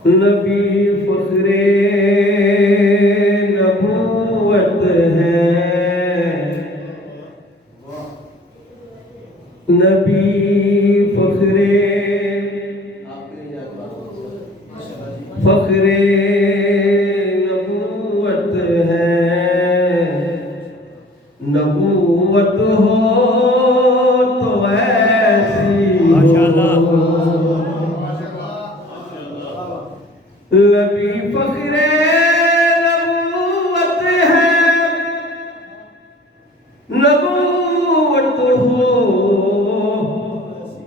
नबी फख्रे नबूवत है, नबी फख्रे फख्रे नबूवत है। नबूवत हो तो ऐसी हो, नबी फख्रे नबूवत है, नबूवत हो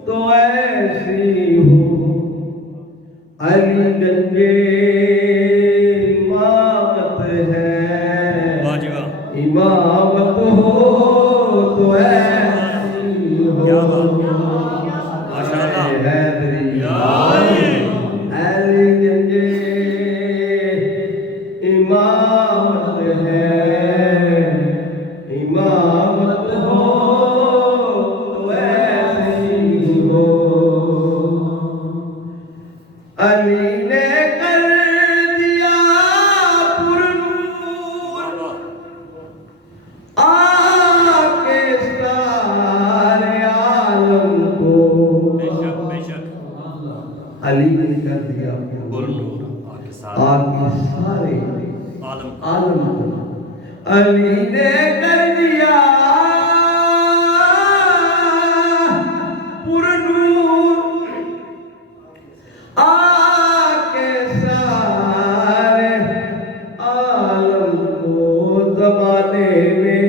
तो ऐसी हो। अलीगंजे इमामत है, इमामत हो तो ऐसी हो। अलीगंजे इमामत है, इमामत हो तो ऐसी हो। अली ने कर दिया पुरनूर आके सारे आलम को। अली ने कर दिया पुरनूर आके सारे आलम को। अली ने कर दिया पुरनूर आके सारे आलम को। ज़माने में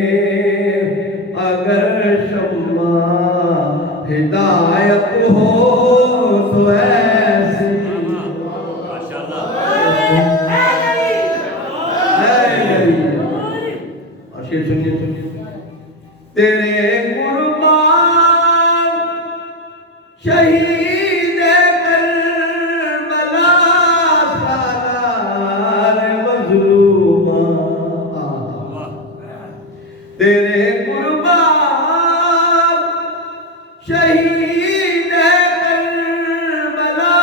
अगर शम्मा हिदायत हो तो ऐसी सुनिए तेरे कुर्बान शहीद करबला सालार मजलूमा। तेरे कुर्बान शहीद करबला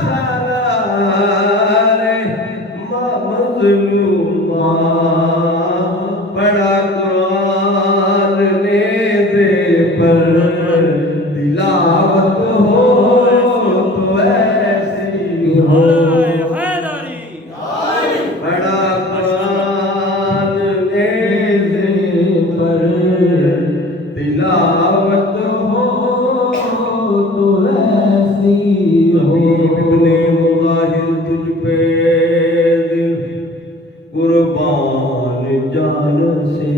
सालार मजलूमा। पढ़ा कुरान नेज़े पर तिलावत हो तो ऐसी हो। पढ़ा कुरान नेज़े पर तिलावत हो तो ऐसी हो। इब्ने मुज़ाहिर तुझ पे दिल कुर्बान जान से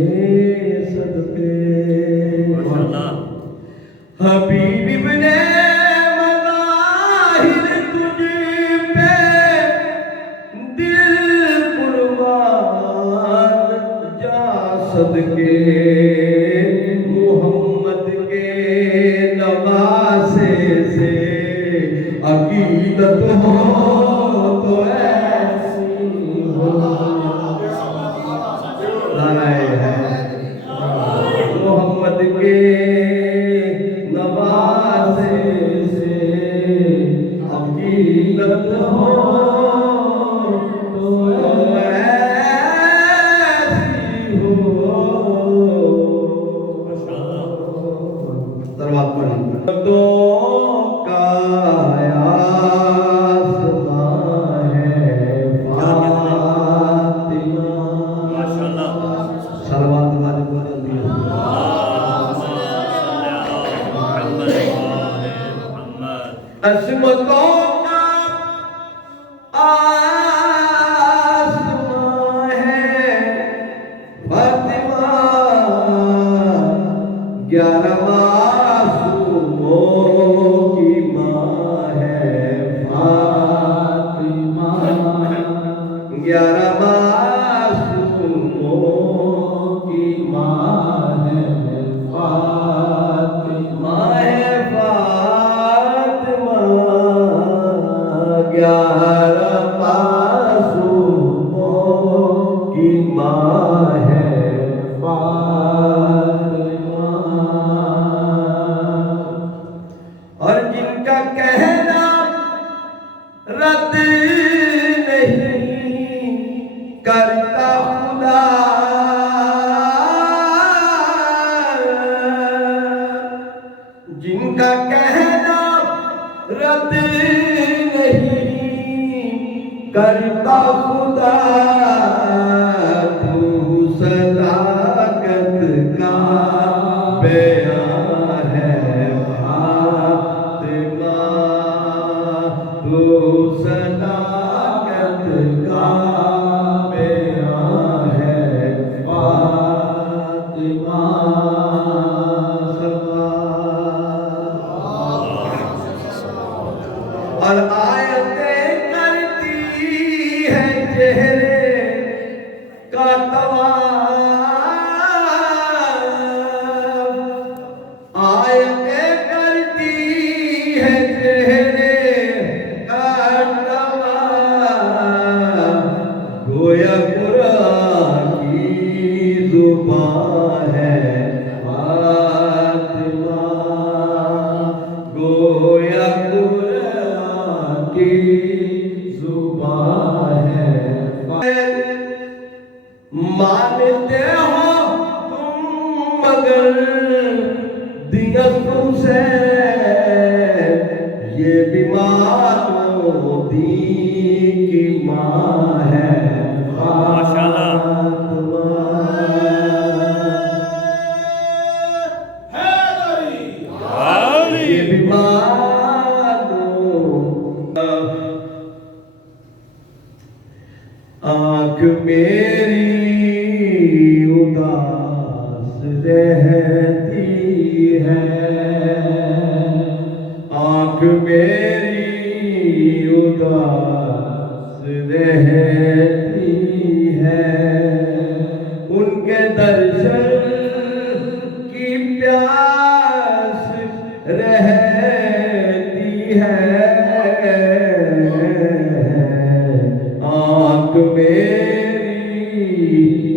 सदके। हबीब इब्ने मुज़ाहिर तुझ पे दिल कुर्बान जा सदके। मोहम्मद के नवासे से अकीदत हो तो ऐसी हो। मोहम्मद के नवासे से अकीदत हो तो ऐसी हो। दरवाज़ पर तो का आसमां है फातिमा। सलवात वाले को जल्दी अस्मतों का आसमां है फातिमा। 11 मासूमों की माँ है फातिमा। 11 मासूमों की माँ है फातिमा। है फातिमा 11 मासूमों की माँ है फातिमा। और जिनका कहना रद्द नहीं करता खुदा तू सदाकत का बयां है फातिमा तू सदाकत का बयां है फातिमा और आयतें करती है चेहरे का तवाफ आयतें करती है चेहरे का तवाफ गोया कुरान की जुबान है फातिमा गोया की जुबान है मानते हो तुम मगर दिया तुमसे ये बीमार दी की माँ है माशाल्लाह ये बीमार आँख मेरी उदास रहती है आँख मेरी उदास रहती है उनके दर्शन की प्यास रहती है आँख मेरी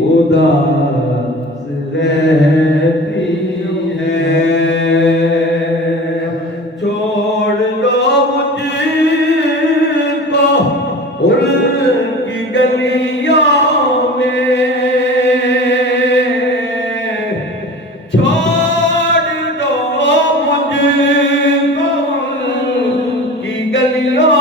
उदास रहती है छोड़ दो मुझको उनकी गलियों में छोड़ दो मुझको उनकी गलियों